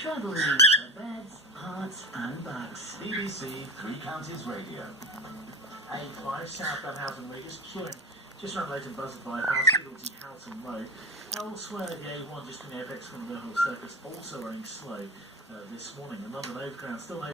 Travel news for beds, hearts and bugs. BBC Three Counties Radio. A5 South Dunhausen Regis, queuing just around Leighton Buzzard Bypass, Fiddlesey Houghton Road. Elsewhere, the A1 just from the FX from the Circus also running slow this morning. The London Overground still no